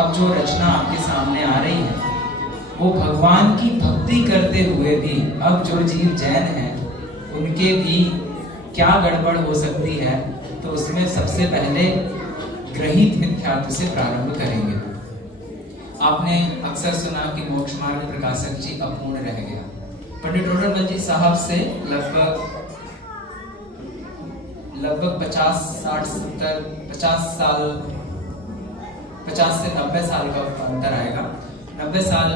अब जो रचना आपके सामने आ रही है वो भगवान की भक्ति करते हुए भी अब जो जीव जैन हैं उनके भी क्या गड़बड़ हो सकती है, तो उसमें सबसे पहले ग्रहित मिथ्यात्व से प्रारंभ करेंगे। आपने अक्सर सुना कि मोक्ष मार्ग प्रकाशक जी अपूर्ण रह गया। पंडित टोडरमल जी साहब से लगभग 50 से 90 साल का अंतर आएगा। 90 साल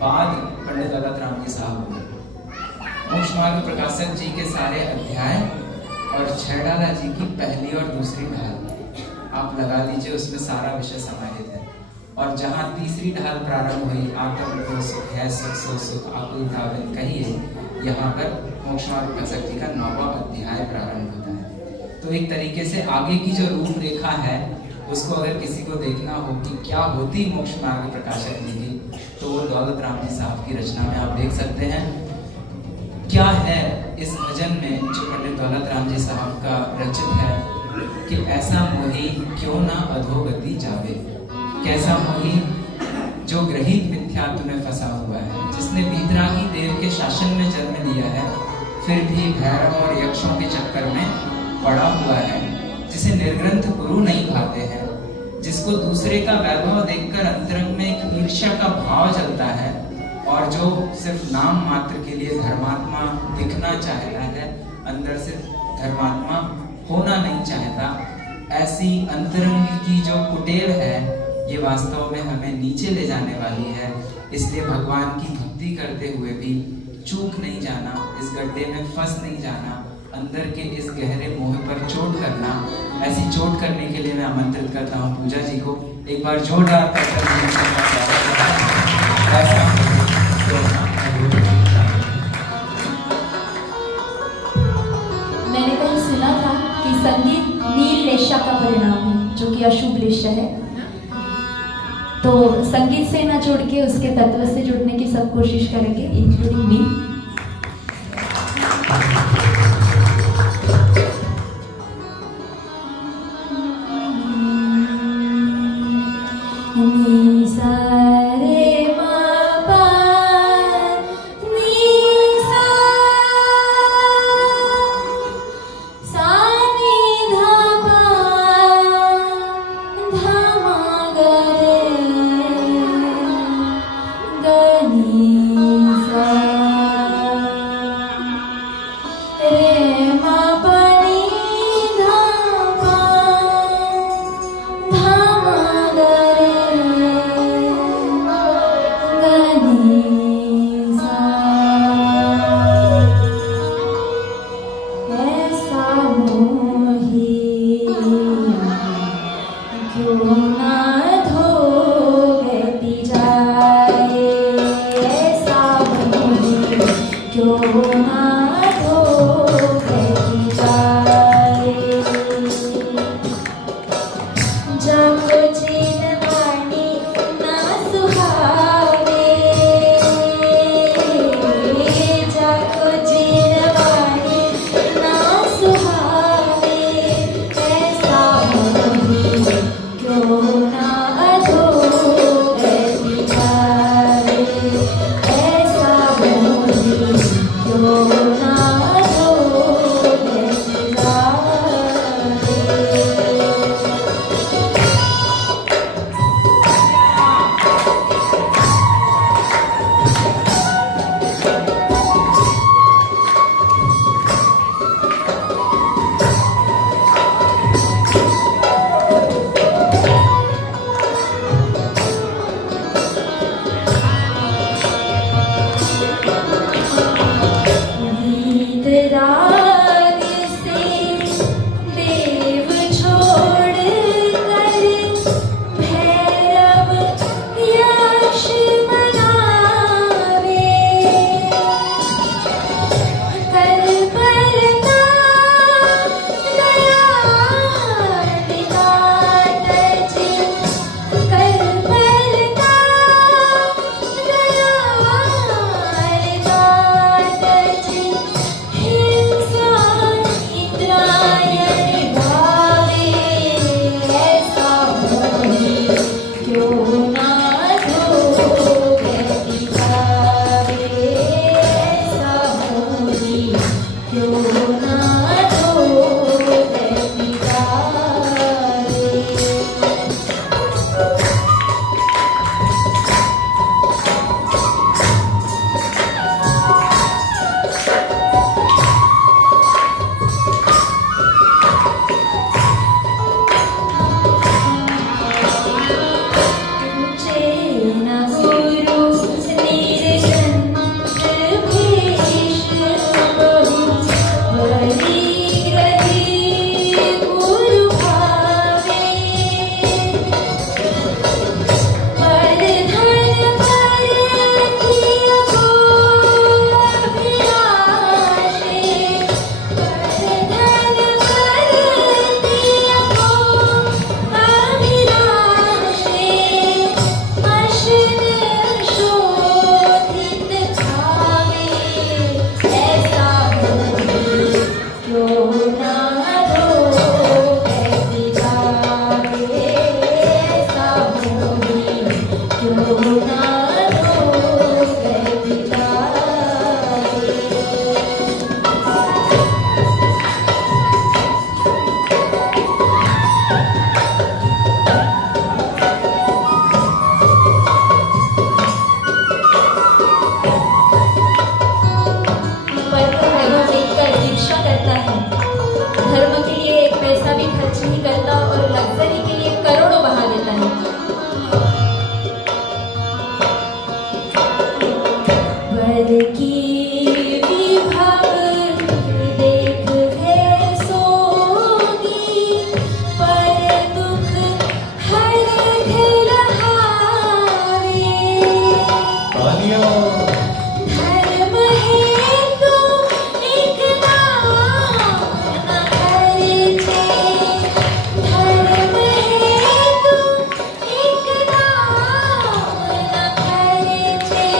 बाद पंडित दौलत राम जी साहब हुए। मोक्ष मार्ग प्रकाशक जी के सारे अध्याय और छैडाला जी की पहली और दूसरी ढाल आप लगा लीजिए, उसमें सारा विषय समाहित है। और जहाँ तीसरी ढाल प्रारंभ हुई, आत्म को सुख है, सुख सो सुख आकुलतावन कहिए, यहाँ पर मोक्ष मार्ग प्रकाशक जी का 9वां अध्याय प्रारंभ होता है। तो एक तरीके से आगे की जो रूपरेखा है उसको अगर किसी को देखना हो कि क्या होती मोक्ष मार्ग प्रकाशक जी की, तो वो दौलत राम जी साहब की रचना में आप देख सकते हैं। क्या है इस भजन में जो पंडित दौलत राम जी साहब का रचित है कि ऐसा मोही क्यों ना अधोगति जावे, कैसा मोही जो ग्रहित मिथ्यात्व में फंसा हुआ है, जिसने वीतरागी देव के शासन में जन्म लिया है फिर भी भैरव और यक्षों के चक्कर में पड़ा हुआ है, जिसे निर्ग्रंथ गुरु नहीं भाते हैं, जिसको दूसरे का वैभव देखकर अंतरंग में एक ईर्ष्या का भाव चलता है और जो सिर्फ नाम मात्र के लिए धर्मात्मा दिखना चाहता है, अंदर से धर्मात्मा होना नहीं चाहता, ऐसी अंतरंग की जो कुटेव है ये वास्तव में हमें नीचे ले जाने वाली है। इसलिए भगवान की भक्ति करते हुए भी चूक नहीं जाना, इस गड्ढे में फंस नहीं जाना, अंदर के इस गहरे मोह पर चोट करना। ऐसी चोट करने के लिए मैं आमंत्रित करता हूँ पूजा जी को, एक बार जोरदार मैंने कहीं सुना था कि संगीत नील लेशा का परिणाम है, जो कि अशुभ लेशा है। तो संगीत से ना जोड़ के उसके तत्व से जुड़ने की सब कोशिश करेंगे, इंक्लूडिंग मी। क्यों ना वर की विभव देख है सोगी, पर दुख हर दिलहारे। धर्म हेतु एक नाम न खर्चे, धर्म हेतु एक नाम न खर्चे।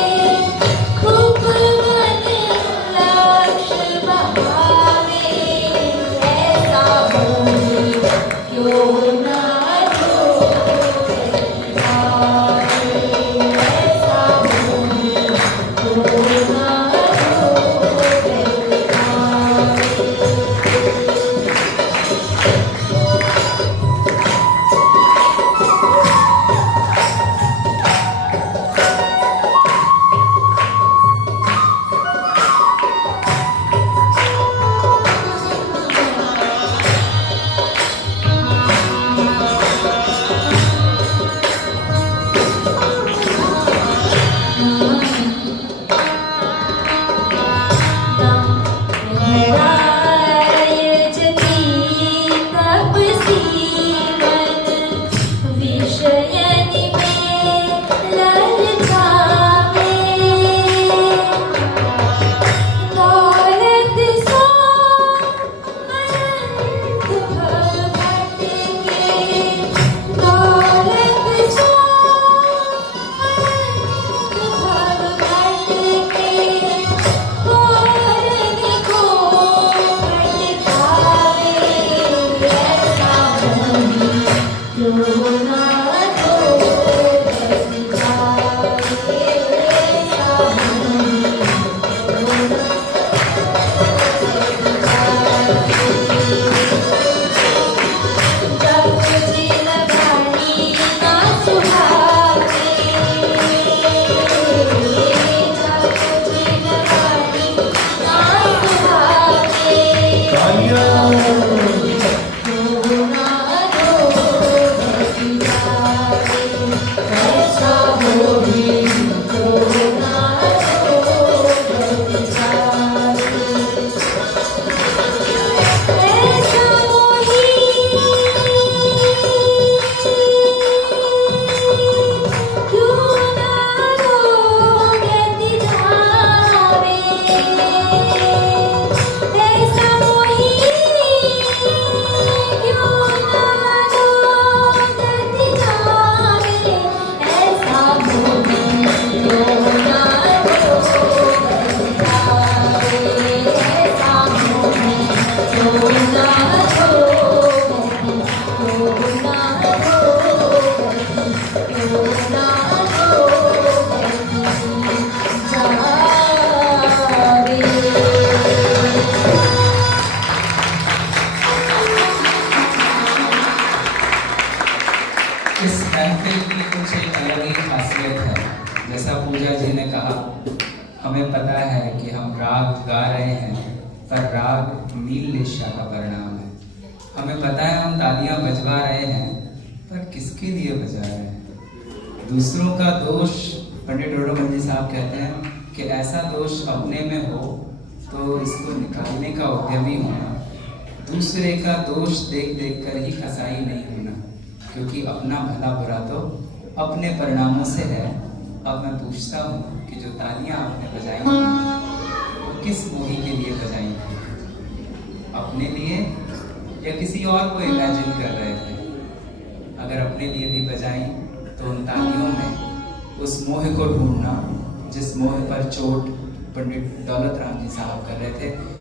खूब मन लक्ष्य बहावे, ऐसा होए क्यों ना जो जाए, ऐसा होए क्यों ना जो जाए। इस महफिल की कुछ एक अलग ही खासियत है। जैसा पूजा जी ने कहा, हमें पता है कि हम राग गा रहे हैं, पर राग नील निशा का परिणाम है। हमें पता है हम तालियां बजवा रहे हैं, पर किसके लिए बजा रहे हैं? दूसरों का दोष, पंडित डोडोमल जी साहब कहते हैं कि ऐसा दोष अपने में हो तो इसको निकालने का उद्यमी होना, दूसरे का दोष देख देख कर ही कसाई नहीं होना, क्योंकि अपना भला बुरा तो अपने परिणामों से है। अब मैं पूछता हूँ कि जो तालियां आपने बजाई थी, वो किस मोही के लिए बजाई थी? अपने लिए या किसी और को इमेजिन कर रहे थे? अगर अपने लिए भी बजाई तो उन तालियों में उस मोह को ढूंढना जिस मोह पर चोट पंडित दौलत राम जी साहब कर रहे थे।